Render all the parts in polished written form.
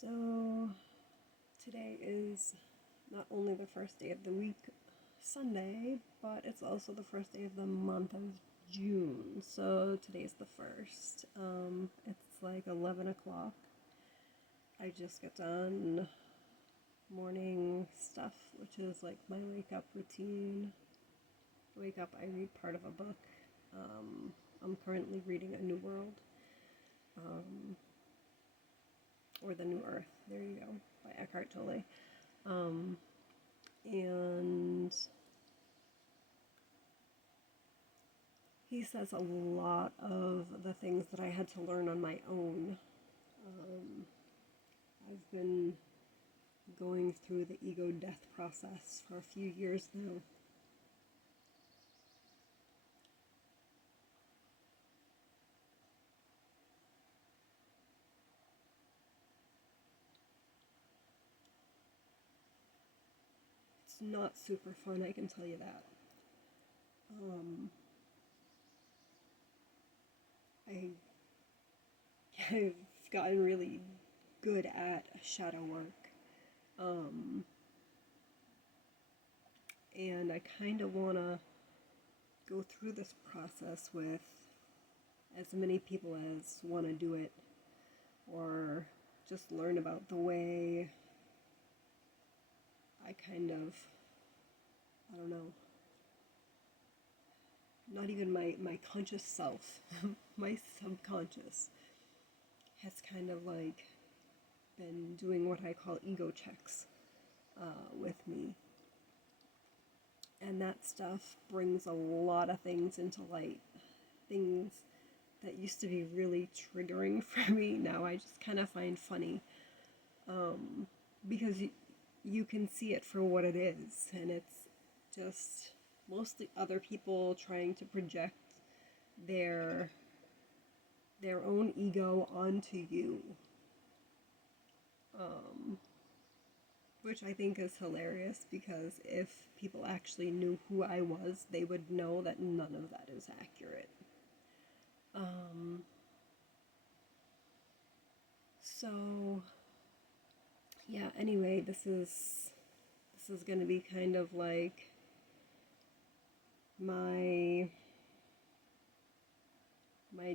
So today is not only the first day of the week, Sunday, but it's also the first day of the month of June. So today's the first. It's like 11 o'clock. I just got done morning stuff, which is like my wake up routine. I wake up, I read part of a book. I'm currently reading A New World, or The New Earth. There you go, by Eckhart Tolle. And he says a lot of the things that I had to learn on my own. I've been going through the ego death process for a few years now. It's not super fun, I can tell you that. I, I've gotten really good at shadow work. And I kind of want to go through this process with as many people as want to do it, or just learn about the way I kind of, I don't know, not even my conscious self, my subconscious has kind of like been doing what I call ego checks with me. And that stuff brings a lot of things into light. Things that used to be really triggering for me, now I just kind of find funny. Because you can see it for what it is, and it's just mostly other people trying to project their own ego onto you, which I think is hilarious, because if people actually knew who I was, they would know that none of that is accurate. So yeah, anyway, this is going to be kind of like my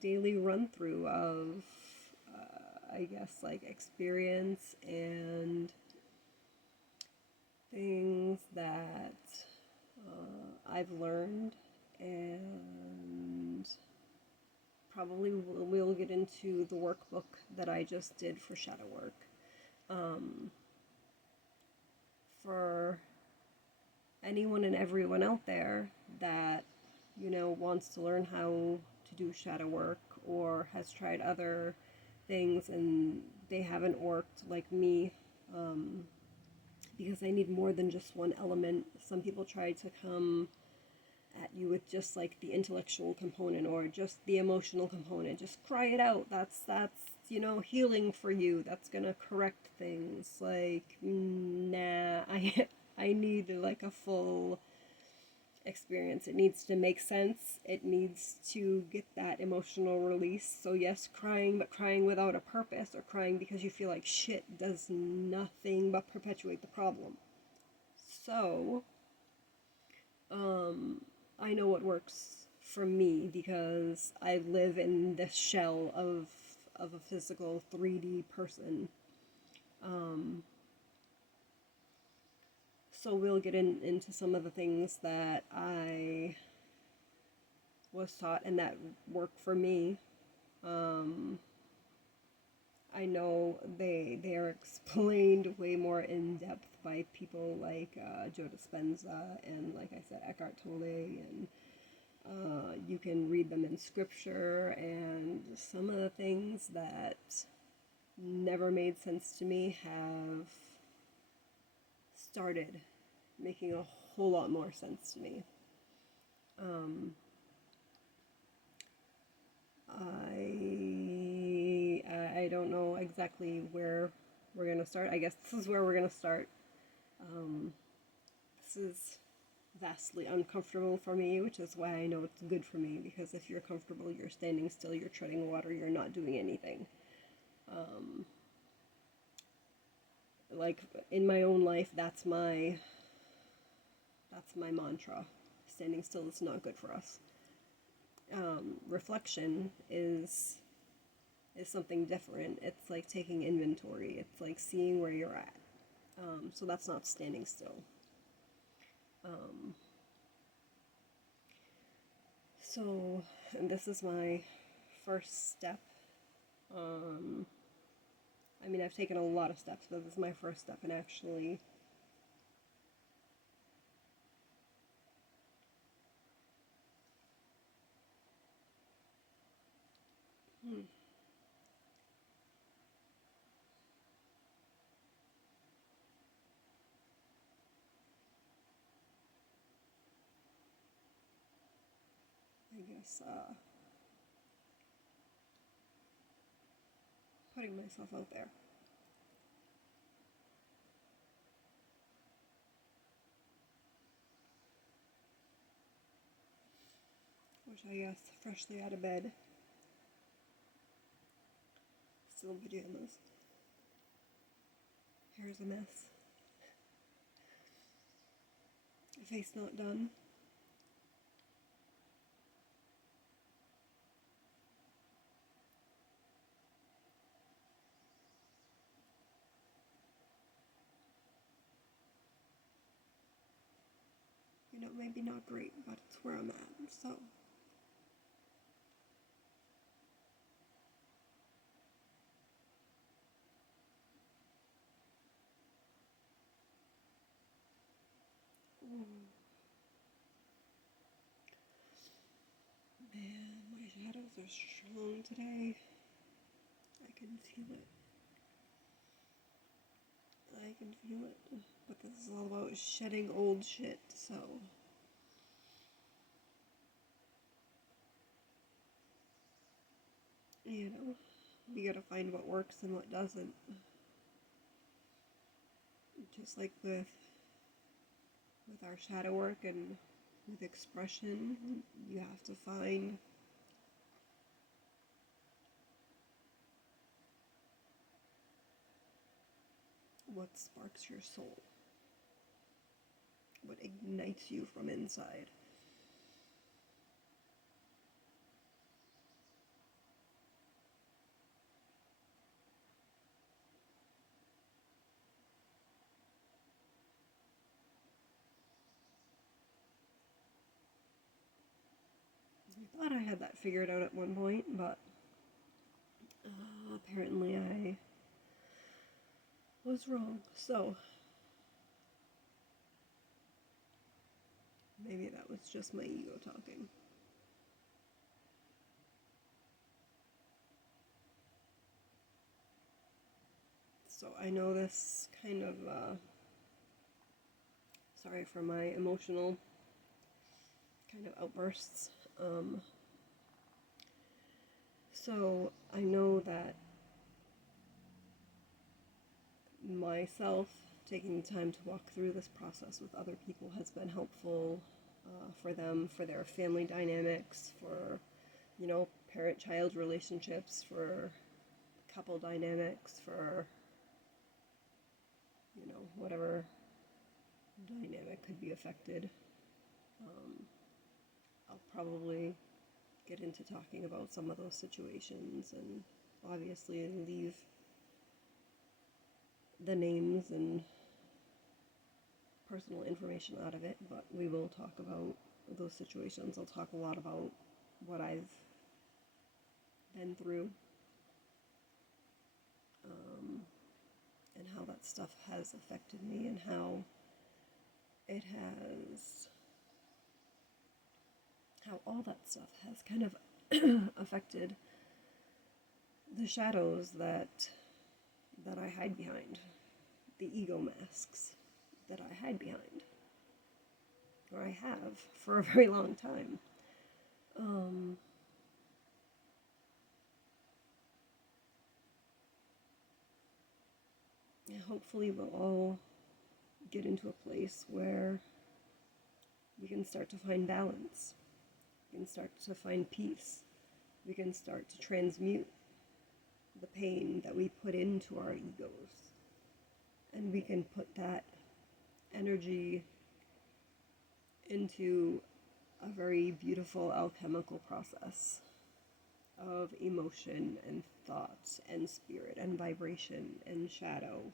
daily run through of I guess like experience and things that I've learned, and probably we'll get into the workbook that I just did for shadow work. For anyone and everyone out there that, wants to learn how to do shadow work, or has tried other things and they haven't worked like me, because I need more than just one element. Some people try to come at you with just like the intellectual component or just the emotional component. Just cry it out. That's healing for you. That's gonna correct things. Like, nah, I need like a full experience. It needs to make sense. It needs to get that emotional release. So yes, crying, but crying without a purpose, or crying because you feel like shit, does nothing but perpetuate the problem. So, I know what works for me, because I live in this shell of a physical 3D person. So we'll get into some of the things that I was taught and that work for me. I know they are explained way more in depth by people like Joe Dispenza and, like I said, Eckhart Tolle, and you can read them in scripture, and some of the things that never made sense to me have started making a whole lot more sense to me. I don't know exactly where we're gonna start. I guess this is where we're gonna start. This is vastly uncomfortable for me, which is why I know it's good for me, because if you're comfortable, you're standing still, you're treading water, you're not doing anything. like in my own life, that's my mantra. Standing still is not good for us. Reflection is something different. It's like taking inventory. It's like seeing where you're at. So that's not standing still. So, and this is my first step. I mean, I've taken a lot of steps, but this is my first step in actually I guess, putting myself out there. Which I guess, freshly out of bed, still in pajamas. Hair's a mess. Face not done. You know, maybe not great, but it's where I'm at, so. Ooh. Man, my shadows are strong today. I can feel it. I can feel it. But this is all about shedding old shit, so. You know, you gotta find what works and what doesn't. Just like with our shadow work and with expression, you have to find what sparks your soul, what ignites you from inside. I thought I had that figured out at one point, but apparently I was wrong. So maybe that was just my ego talking. So I know this kind of, sorry for my emotional kind of outbursts. So I know that myself taking the time to walk through this process with other people has been helpful for them, for their family dynamics, for, you know, parent-child relationships, for couple dynamics, for, you know, whatever dynamic could be affected. I'll probably get into talking about some of those situations and obviously leave the names and personal information out of it, but we will talk about those situations. I'll talk a lot about what I've been through, and how that stuff has affected me and how it has, how all that stuff has kind of affected the shadows that I hide behind, the ego masks that I hide behind, or I have for a very long time. Hopefully we'll all get into a place where we can start to find balance. We can start to find peace. We can start to transmute the pain that we put into our egos. And we can put that energy into a very beautiful alchemical process of emotion and thoughts and spirit and vibration and shadow.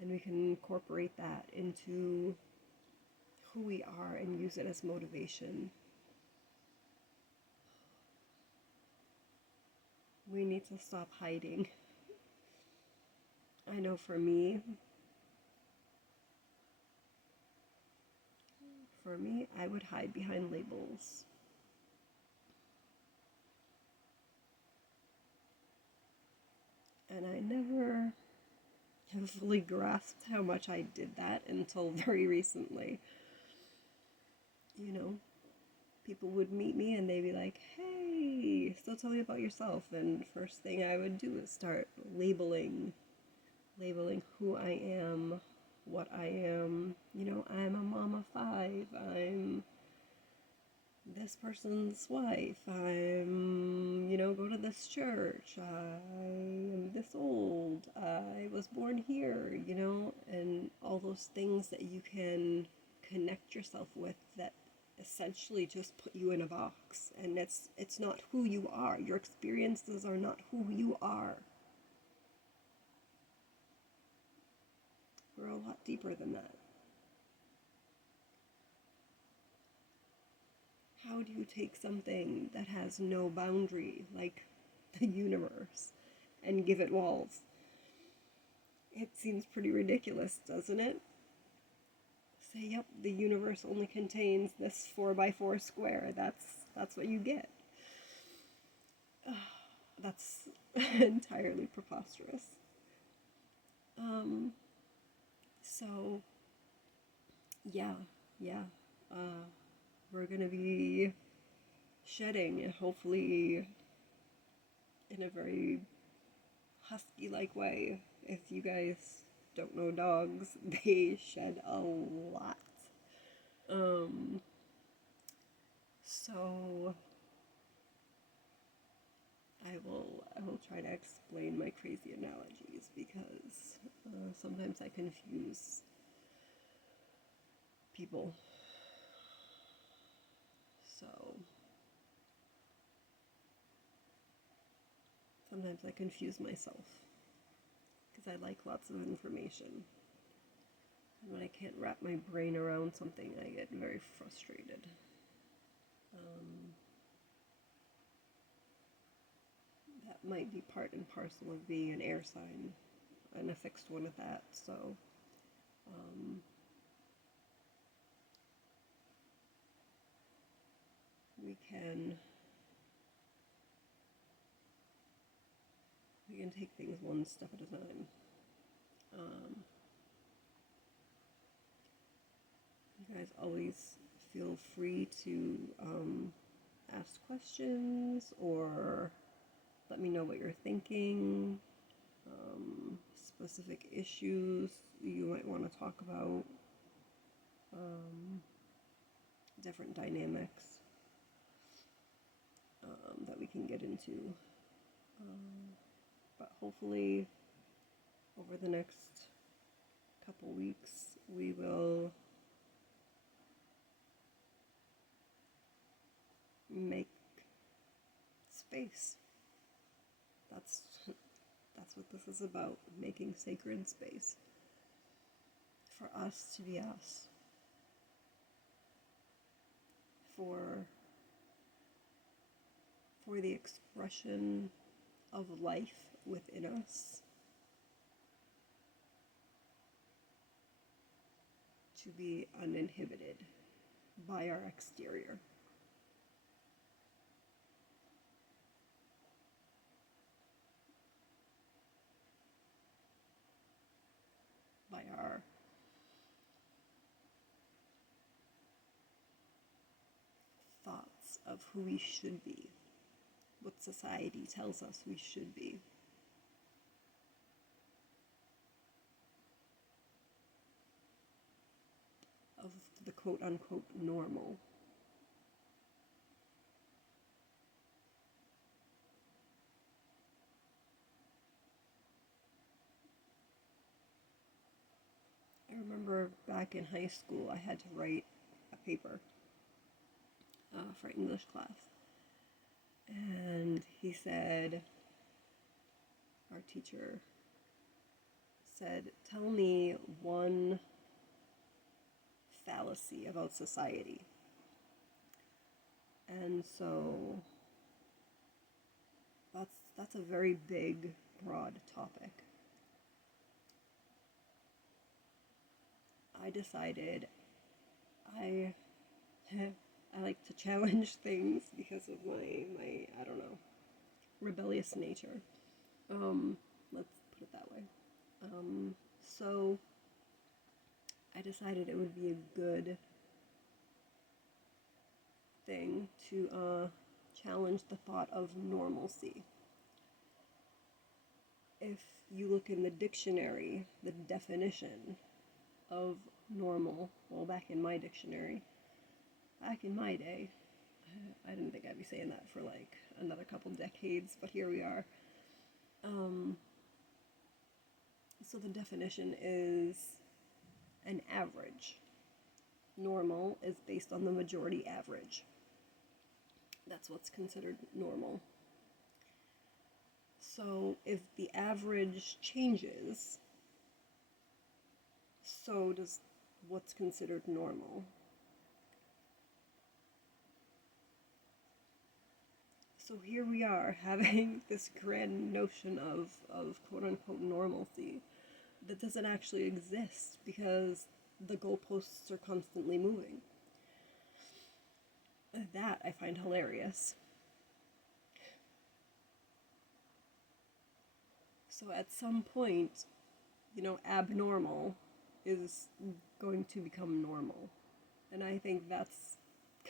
And we can incorporate that into who we are and use it as motivation. We need to stop hiding. I know for me, I would hide behind labels. And I never have fully grasped how much I did that until very recently. You know, people would meet me and they'd be like, hey, so tell me about yourself. And first thing I would do is start labeling who I am, what I am. You know, I'm a mom of 5. I'm this person's wife. Go to this church. I am this old. I was born here, and all those things that you can connect yourself with that essentially just put you in a box. And it's not who you are. Your experiences are not who you are. We're a lot deeper than that. How do you take something that has no boundary, like the universe, and give it walls? It seems pretty ridiculous, doesn't it? Say, yep, the universe only contains this 4x4 square. That's what you get. That's entirely preposterous. So, yeah. We're gonna be shedding, and hopefully in a very husky-like way. If you guys don't know dogs, they shed a lot. So I will try to explain my crazy analogies because sometimes I confuse people. So sometimes I confuse myself because I like lots of information. And when I can't wrap my brain around something, I get very frustrated. That might be part and parcel of being an air sign, and a fixed one at that. So we can take things one step at a time. You guys always feel free to ask questions or let me know what you're thinking, specific issues you might want to talk about, different dynamics that we can get into. But hopefully, over the next couple weeks, we will make space. That's what this is about, making sacred space for us to be us, for the expression of life within us to be uninhibited by our exterior. By our thoughts of who we should be, what society tells us we should be. Of the quote unquote normal. remember back in high school, I had to write a paper for English class. And he said, our teacher said, tell me one fallacy about society. And so that's a very big, broad topic. I decided I like to challenge things because of my I don't know, rebellious nature. Let's put it that way. So I decided it would be a good thing to challenge the thought of normalcy. If you look in the dictionary, the definition of normal, well, back in my dictionary, back in my day, I didn't think I'd be saying that for like another couple decades, but here we are. So the definition is an average. Normal is based on the majority average. That's what's considered normal. So if the average changes, so does what's considered normal. So here we are having this grand notion of quote-unquote normalcy that doesn't actually exist because the goalposts are constantly moving. That I find hilarious. So at some point, abnormal is going to become normal. And I think that's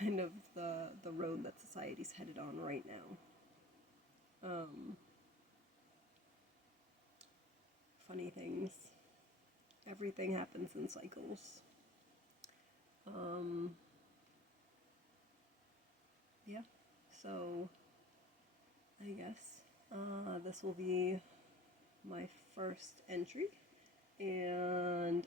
kind of the road that society's headed on right now. Funny things. Everything happens in cycles. Yeah, so I guess this will be my first entry, and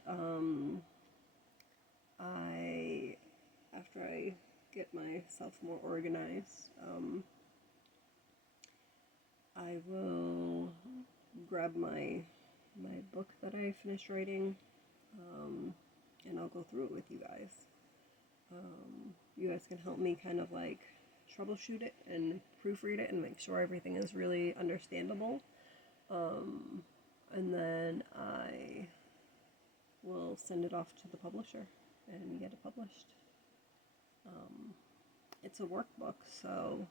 after I get myself more organized, I will grab my book that I finished writing, and I'll go through it with you guys. You guys can help me kind of like troubleshoot it and proofread it and make sure everything is really understandable. And then I will send it off to the publisher and get it published. It's a workbook, so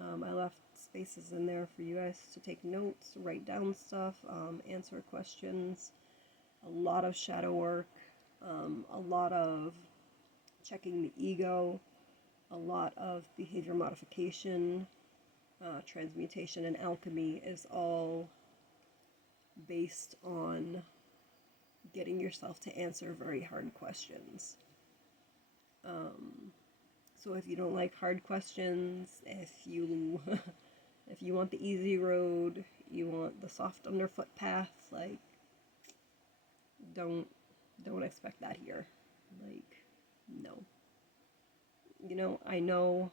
I left spaces in there for you guys to take notes, write down stuff, answer questions, a lot of shadow work, a lot of checking the ego, a lot of behavior modification, transmutation, and alchemy is all based on getting yourself to answer very hard questions. So if you don't like hard questions, if you want the easy road, you want the soft underfoot path, like don't expect that here. Like, no. I know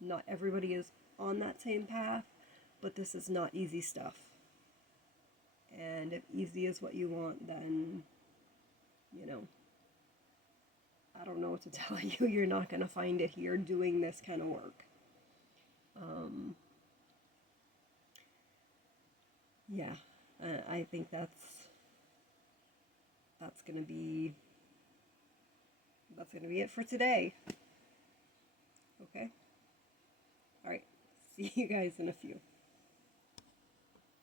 not everybody is on that same path, but this is not easy stuff. And if easy is what you want, then, I don't know what to tell you. You're not going to find it here doing this kind of work. Yeah, I think that's going to be it for today. Okay? All right. See you guys in a few.